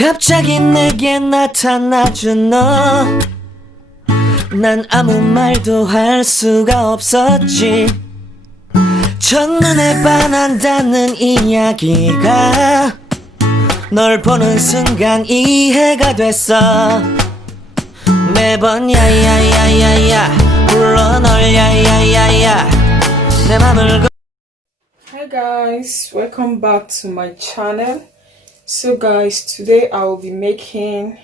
갑자기 내게 나타나준 너, 난 아무 말도 할 수가 없었지. 첫눈에 반한다는 이야기가 널 보는 순간 이해가 됐어. 매번 야야야야야 불러 널 야야야야 내 맘을. Hi guys, welcome back to my channel. So guys, today I will be making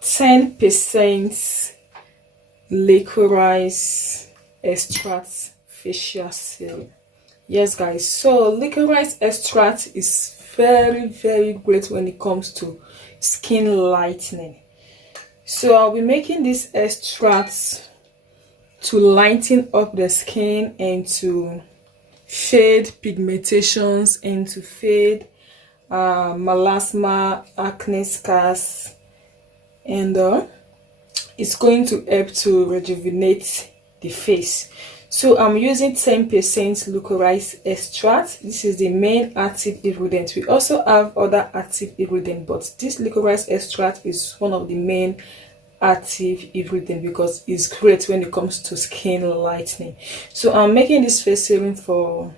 10% licorice extract facial serum. Yes guys, so licorice extract is very great when it comes to skin lightening. So I'll be making this extract to lighten up the skin and to fade pigmentations and to fade melasma, acne scars, and it's going to help to rejuvenate the face. So I'm using 10% licorice extract. This is the main active ingredient. We also have other active ingredient, but this licorice extract is one of the main active ingredient because it's great when it comes to skin lightening. So I'm making this face serum for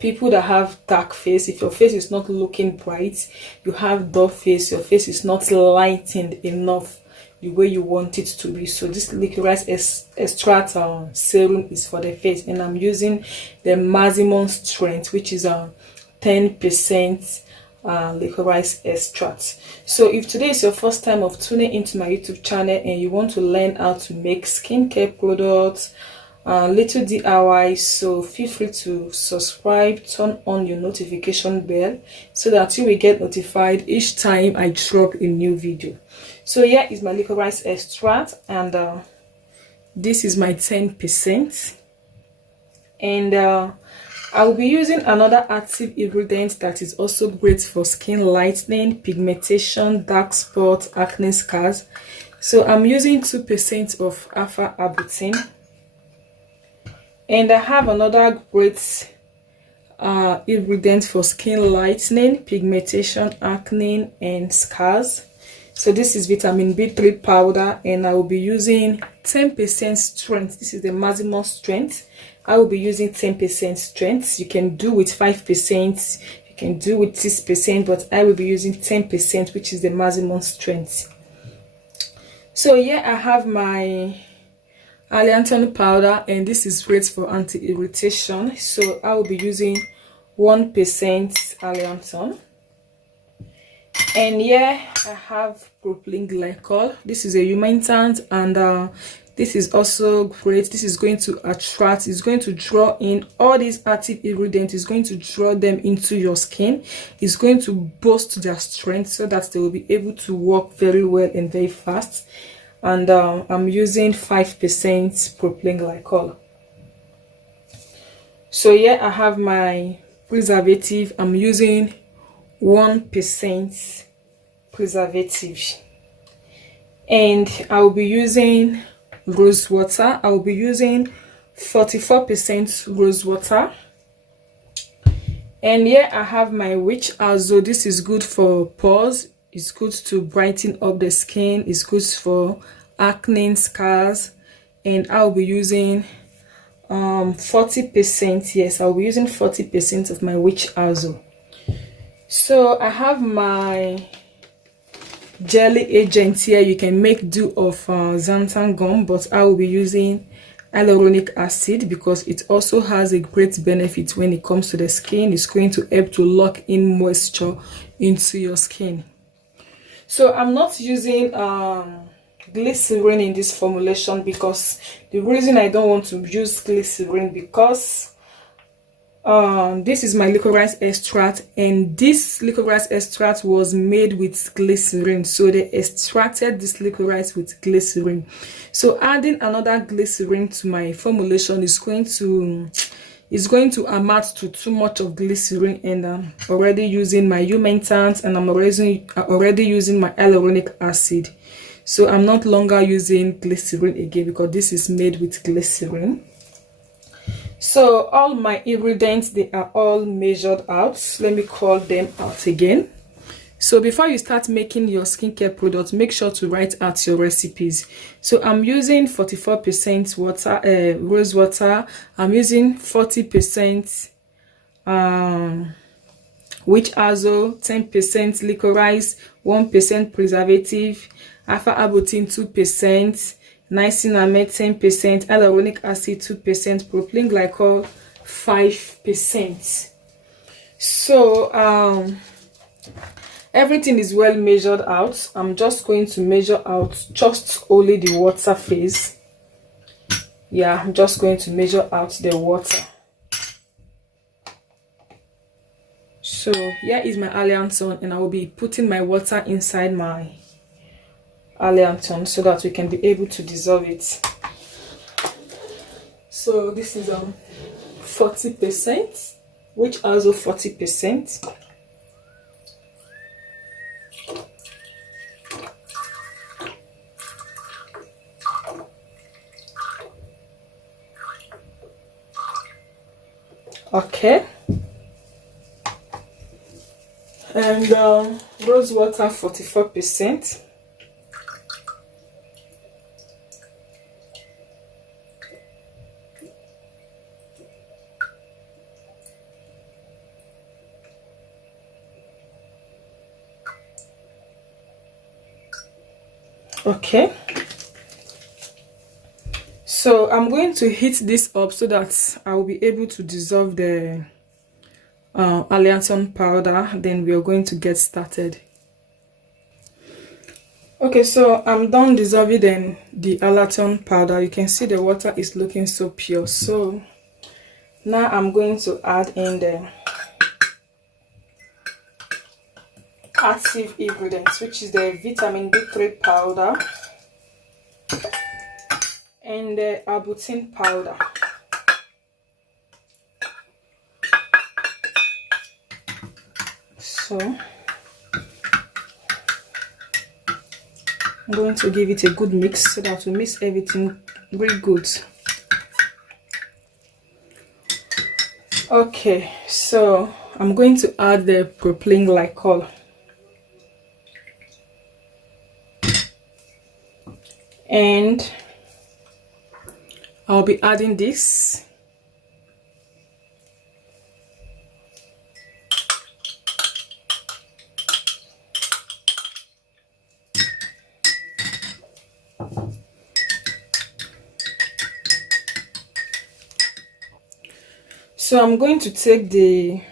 people that have dark face. If your face is not looking bright, you have dull face, your face is not lightened enough the way you want it to be. So this licorice extract serum is for the face, and I'm using the maximum strength, which is 10% licorice extract. So if today is your first time of tuning into my YouTube channel and you want to learn how to make skincare products, little DIY, so feel free to subscribe, turn on your notification bell so that you will get notified each time I drop a new video. So here is my licorice extract, and this is my 10%, and I will be using another active ingredient that is also great for skin lightening, pigmentation, dark spots, acne scars. So I'm using 2% of alpha arbutin. And I have another great ingredient for skin lightening, pigmentation, acne, and scars. So this is vitamin B3 powder, and I will be using 10% strength. This is the maximum strength. I will be using 10% strength. You can do with 5%, you can do with 6%, but I will be using 10%, which is the maximum strength. So here I have my allantoin powder, and this is great for anti-irritation. So I will be using 1% allantoin. And here I have propylene glycol. This is a humectant, and this is also great. This is going to attract, it's going to draw in all these active ingredients. It's going to draw them into your skin. It's going to boost their strength so that they will be able to work very well and very fast. And I'm using 5% propylene glycol. So here I have my preservative. I'm using 1% preservative, and I will be using rose water. I will be using 44% rose water. And here I have my witch hazel. This is good for pores. It's good to brighten up the skin. It's good for acne scars, and I'll be using 40%. Yes, I'll be using 40% of my witch hazel. So I have my jelly agent here. You can make do of xanthan gum, but I will be using hyaluronic acid because it also has a great benefit when it comes to the skin. It's going to help to lock in moisture into your skin. So I'm not using glycerin in this formulation because the reason I don't want to use glycerin because this is my licorice extract, and this licorice extract was made with glycerin, so they extracted this licorice with glycerin. So adding another glycerin to my formulation is going to amount to too much of glycerin, and I'm already using my humectant, and I'm already using my hyaluronic acid. So I'm not longer using glycerin again because this is made with glycerin. So all my ingredients, they are all measured out. Let me call them out again. So before you start making your skincare products, make sure to write out your recipes. So I'm using 44% water, rose water. I'm using 40% witch hazel, 10% licorice, 1% preservative, alpha arbutin 2%, niacinamide 10%, hyaluronic acid 2%, propylene glycol 5%. So everything is well measured out. I'm just going to measure out just only the water phase. Yeah, I'm just going to measure out the water. So here is my allianton, and I will be putting my water inside my allianton so that we can be able to dissolve it. So this is 40%, which also 40%. Okay. And rose water 44%. Okay. So I'm going to heat this up so that I will be able to dissolve the allianton powder. Then we are going to get started. Okay, so I'm done dissolving the allianton powder. You can see the water is looking so pure. So now I'm going to add in the active ingredients, which is the vitamin D3 powder and the arbutin powder. So I'm going to give it a good mix so that we mix everything really good. Okay, so I'm going to add the propylene glycol. And I'll be adding this. So I'm going to take the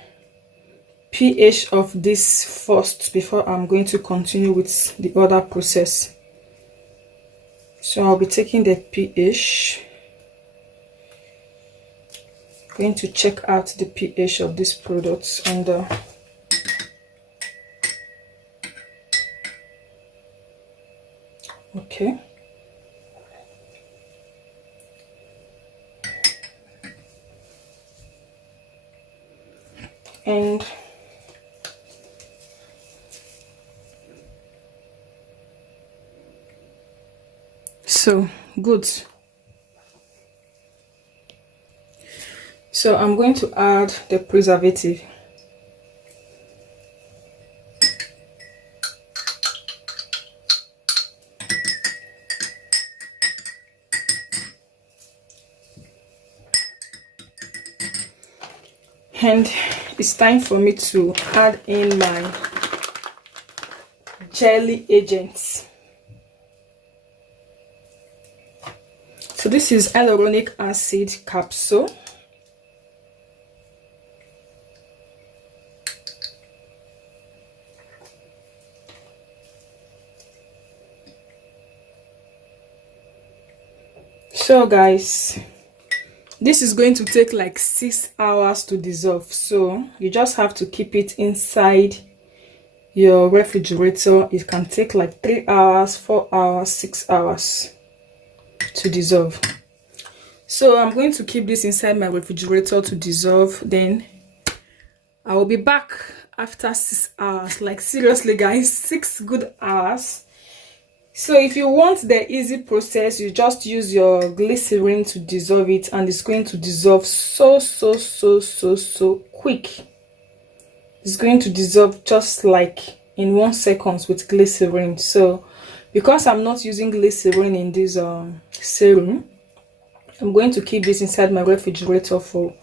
pH of this first before I'm going to continue with the other process. So I'll be taking the pH. Going to check out the pH of this product and okay. And so good. So I'm going to add the preservative. And it's time for me to add in my jelly agents. So this is hyaluronic acid capsule. So guys, this is going to take like 6 hours to dissolve, so you just have to keep it inside your refrigerator. It can take like 3 hours, 4 hours, 6 hours to dissolve. So I'm going to keep this inside my refrigerator to dissolve. Then I will be back after 6 hours. Like seriously guys, 6 good hours. So if you want the easy process, you just use your glycerin to dissolve it, and it's going to dissolve so quick. It's going to dissolve just like in 1 second with glycerin. So because I'm not using glycerin in this serum, I'm going to keep this inside my refrigerator for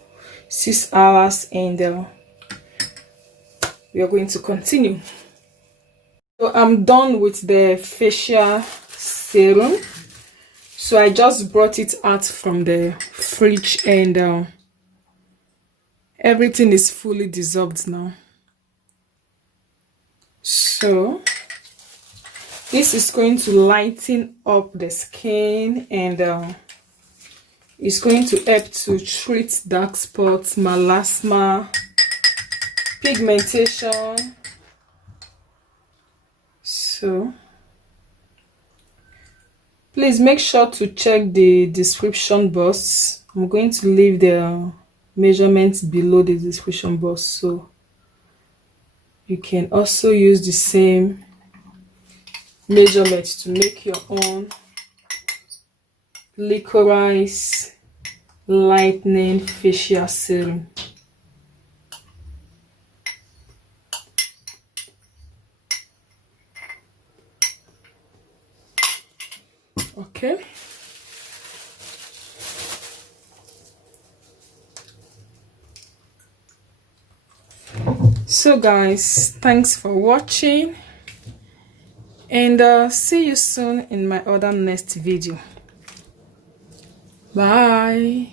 6 hours, and we are going to continue. So I'm done with the facial serum. So I just brought it out from the fridge, and everything is fully dissolved now. So this is going to lighten up the skin, and it's going to help to treat dark spots, melasma, pigmentation. So please make sure to check the description box. I'm going to leave the measurements below the description box, so you can also use the same measurement to make your own licorice lightening facial serum. Okay. So guys, thanks for watching, and see you soon in my other next video. Bye.